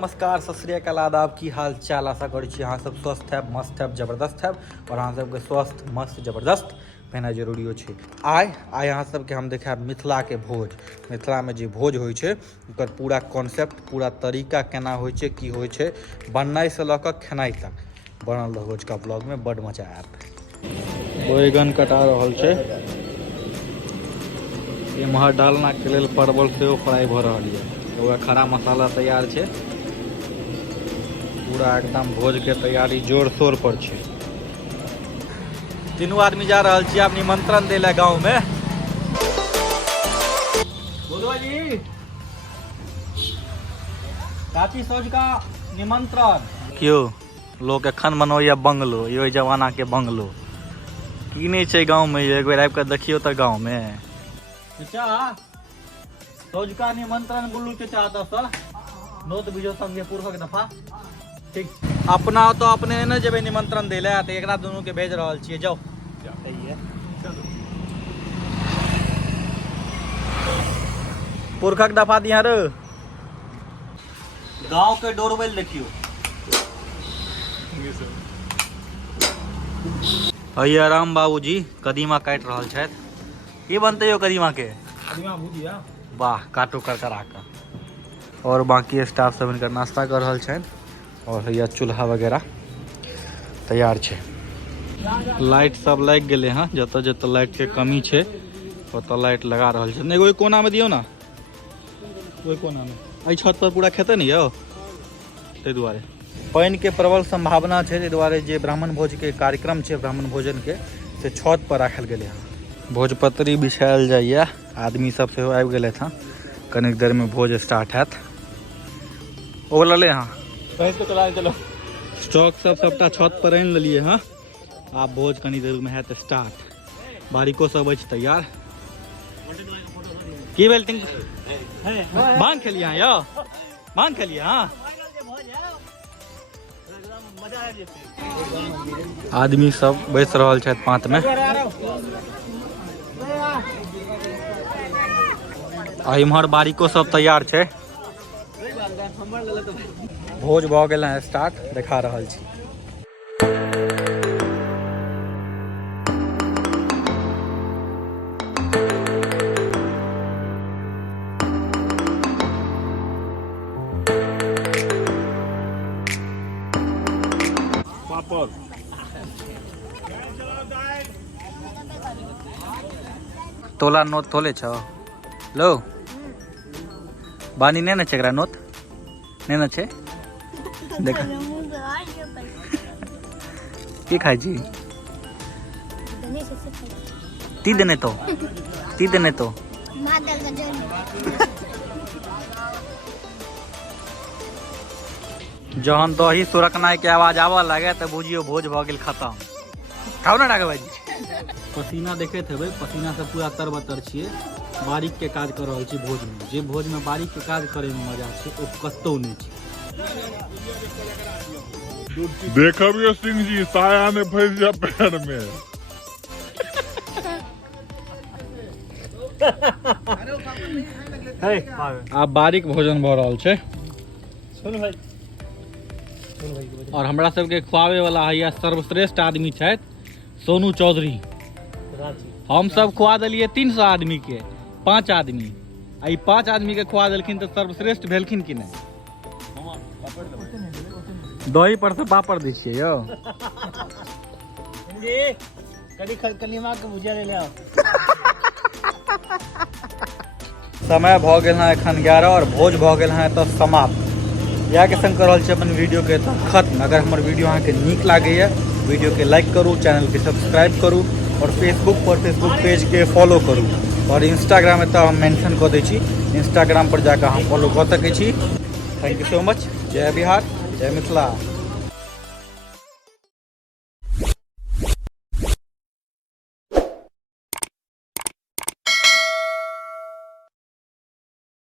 नमस्कार सत श्री अकाल आदाब की हाल चाल आशा करै छी अहाँ सब स्वस्थ हैब मस्त हैब जबरदस्त हैब और अहाँ सबके स्वस्थ मस्त जबरदस्त पहना जरूरियो छै। आइ अहाँ सबके हम देखाब मिथिला के भोज। मिथिला में जे भोज होइ छै ओकर पूरा कॉन्सेप्ट पूरा तरीका केना होइ छै की होइ छै बननाइ से लऽ कऽ खेनाइ तक बनल भोज का ब्लॉग में बड़ मजा आयत। बैगन कटा रहल छै, इम्हर डालना के लेल परवल सेहो फ्राई भ रहल है, खड़ा मसाला तैयार छै, पूरा एकदम भोज के तैयारी जोर शोर पर छै। तीनों आदमी जा रहल छी आब निमंत्रण दे ला गांव में। बोलो जी काची सोच का निमंत्रण क्यों लोग एखन मनोया बंगलो, यो जमाना के बंगलो की नहीं छै गांव में, एक बेर आबि के देखियो त गांव में। चाचा सोजका निमंत्रण बुल्लू चाचा दस नोत बीजो संगे पूर्वक दफा ठीक। अपना तो अपने न जेबे निमंत्रण दे ले त एकरा दोनों के भेज रहल छिए, जाओ पुरखक दफा दिया रे। गांव के डोरबेल देखियो हैया राम बाबूजी कदीमा काट रहल छथि। की बनते हो कदीमा के? कदीमा भुजिया। वाह काटो कर का। और बाकी स्टाफ सब इनकर नाश्ता कर रहल छथि और हैया चूल्हा वगैरह तैयार छै। लाइट सब लग गेले हैं, जत जत लाइट के कमी छै ओत लाइट लगा रहल छै। एगो कोना में दियो ना, ओइ कोना में एहि छत पर पूरा खेते नहीं यौ, ताहि दुआरे पानि के प्रबल संभावना छै, ताहि दुआरे जे ब्राह्मण भोज के कार्यक्रम छै ब्राह्मण भोजन के से छत पर राखल गेले हैं। भोजपत्री बिछायल जाइए, आदमी सब से आबि गेले था, कनिक देर में भोज स्टार्ट हैत। ओ लले हाँ चलो स्टॉक सब सबटा छत पर आनि लेलिए हाँ, आब भोज कनी देर में हैत स्टार्ट। बारिको सब अछि तैयार। की भेल टिंक भांग खेलिए हाँ यौ, भांग खेलिए हाँ। आदमी सब बैस रहल छथि पाँत में। आ इम्हर बारिको सब तैयार छै। भोज भ गेल है स्टार्ट, देखा रहल छी। तोला नोत तोले छो लो बानी ने छै एकरा नोत ने न छै देख की खाइ छी ती देने तो जहन दही सुरकनाई के आवाज आवा लगे तो बुझियो भोज भ गेल खत्म। खाओ ना डाके भाई पसीना देखते हेबै, पसीना से पूरा तरबतर छिए। बारीक के काज कर रहल छी भोज में, जे भोज में बारीक के काज करे में मजा छै ओ कतौ नहीं छै। देखबियो सिंह जी साया ने फंस जा पैर में। आब बारीक भोजन भ रहल छै। सुन भाई और हमरा सबके खुआवे वाला हैया सर्वश्रेष्ठ आदमी छथि सोनू चौधरी। हम सब खुआ दिलिए 300 आदमी के 5 आदमी, आ 5 आदमी के खुआ देलखिन तो सर्वश्रेष्ठ भेलखिन कि नहीं। दही पर से पापड़ दै छियै यौ कदीमा के भुजिया ले आओ। समय भ गेल है एखन 11 और भोज भ गेल है तो समाप्त। या के संग कर रहल छी अपन वीडियो के तो खत्म। अगर हमर वीडियो अहाँ के नीक लागैया वीडियो के लाइक करू, चैनल के सब्सक्राइब करू और फेसबुक पेज के फॉलो करू और इंस्टाग्राम एतऽ हम मेंशन कऽ दै छी, इंस्टाग्राम पर जाकर अहाँ फॉलो कऽ सकै छी। Thank you so much. जय बिहार जय मिथिला।